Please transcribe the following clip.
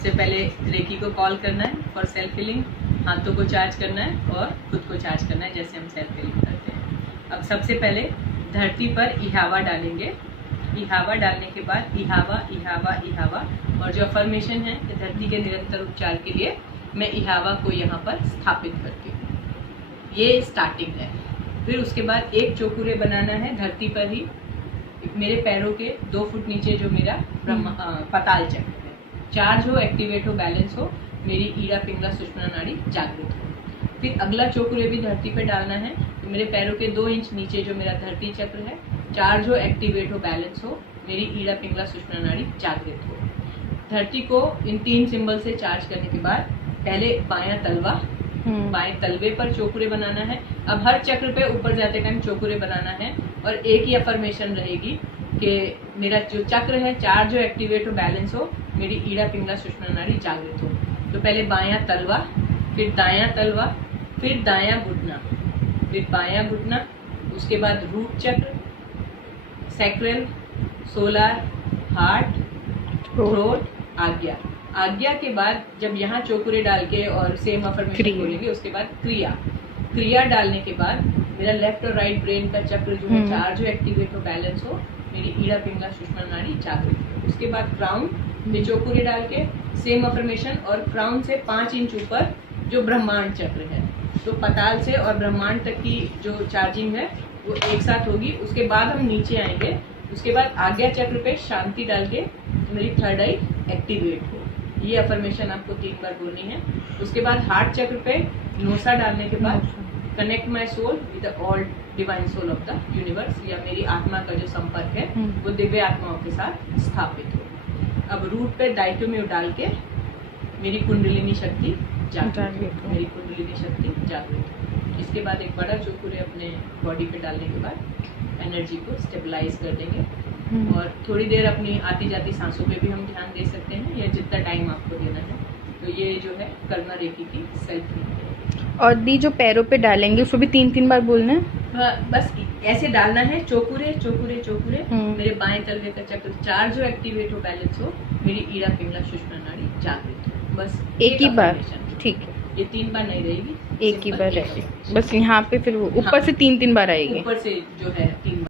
सबसे पहले रेकी को कॉल करना है फॉर सेल्फ हीलिंग, हाथों को चार्ज करना है और खुद को चार्ज करना है जैसे हम सेल्फ हीलिंग करते हैं। अब सबसे पहले धरती पर इहावा डालेंगे। इहावा डालने के बाद इहावा इहावा इहावा, और जो अफर्मेशन है कि धरती के निरंतर उपचार के लिए मैं इहावा को यहाँ पर स्थापित करती हूँ। ये स्टार्टिंग है। फिर उसके बाद एक चौकुरे बनाना है धरती पर ही, मेरे पैरों के 2 फुट नीचे जो मेरा पताल चक्र है, चार्ज हो, एक्टिवेट हो, बैलेंस हो, मेरी ईड़ा पिंगला सुषुम्ना नाड़ी जागृत हो। फिर अगला चौकुरे भी धरती पे डालना है, तो मेरे पैरों के 2 इंच नीचे जो मेरा धरती चक्र है, चार्ज हो, एक्टिवेट हो, बैलेंस हो, मेरी ईड़ा पिंगला सुषुम्ना नाड़ी जागृत हो। धरती को इन 3 सिंबल से चार्ज करने के बाद पहले बायां तलवा, बाएं तलवे पर चौकुरे बनाना है। अब हर चक्र पे ऊपर जाते टाइम चौकुरे बनाना है और एक ही अफर्मेशन रहेगी कि मेरा जो चक्र है चार्ज हो, एक्टिवेट हो, बैलेंस हो, मेरी ईड़ा पिंगला सुषुम्ना नाड़ी जागृत हो। तो पहले बायां तलवा, फिर दायां तलवा, फिर दायां घुटना, फिर बायां घुटना, उसके बाद रूट चक्र, सैक्रल, सोलार, हार्ट, थ्रोट, आज्ञा। आज्ञा के बाद जब यहाँ चौकुरे डाल के और सेम अफर्मेशन बोलेंगे, उसके बाद क्रिया। क्रिया डालने के बाद मेरा लेफ्ट और राइट ब्रेन का चक्र जो है चार्ज हो, एक्टिवेट हो, बैलेंस हो, मेरी ईड़ा पिंगला सुषुम्ना नाड़ी जागृत हो। उसके बाद क्राउन में चौकुरे डाल के सेम अफर्मेशन, और क्राउन से 5 इंच ऊपर जो ब्रह्मांड चक्र है, तो पताल से और ब्रह्मांड तक की जो चार्जिंग है वो एक साथ होगी। उसके बाद हम नीचे आएंगे। उसके बाद आज्ञा चक्र पे शांति डाल के मेरी थर्ड आई एक्टिवेट हो। ये अफर्मेशन आपको 3 बार बोलनी है। उसके बाद हार्ट चक्र पे नोसा डालने के बाद connect my soul with the all divine soul of the universe, या मेरी आत्मा का जो संपर्क है वो दिव्य आत्माओं के साथ स्थापित हो। अब रूट पे डाइटोम्यू डाल के मेरी कुंडलिनी शक्ति जागृत हो, मेरी कुंडलिनी शक्ति जागृत हो। इसके बाद एक बड़ा चौकुरे अपने बॉडी पे डालने के बाद एनर्जी को स्टेबलाइज कर देंगे, और थोड़ी देर अपनी आती जाती सांसों पे भी हम ध्यान दे सकते हैं, या जितना टाइम आपको देना है। तो ये जो है कर्मा रेकी की सेल्फ हीलिंग। और दी जो पैरों पे डालेंगे उसको भी 3-3 बार बोलना है। हाँ, बस ऐसे डालना है, चौकुरे चौकुरे चौकुरे, मेरे बाएं तलवे का चक्र चार्ज हो, एक्टिवेट हो, बैलेंस हो, मेरी ईड़ा पिंगला सुषुम्ना नाड़ी जागृत हो। बस एक ही बार, ठीक है। ये 3 बार नहीं रहेगी, एक ही बार रहेगी बस। यहाँ पे फिर ऊपर से 3-3 बार आएगी, ऊपर से जो है 3 बार।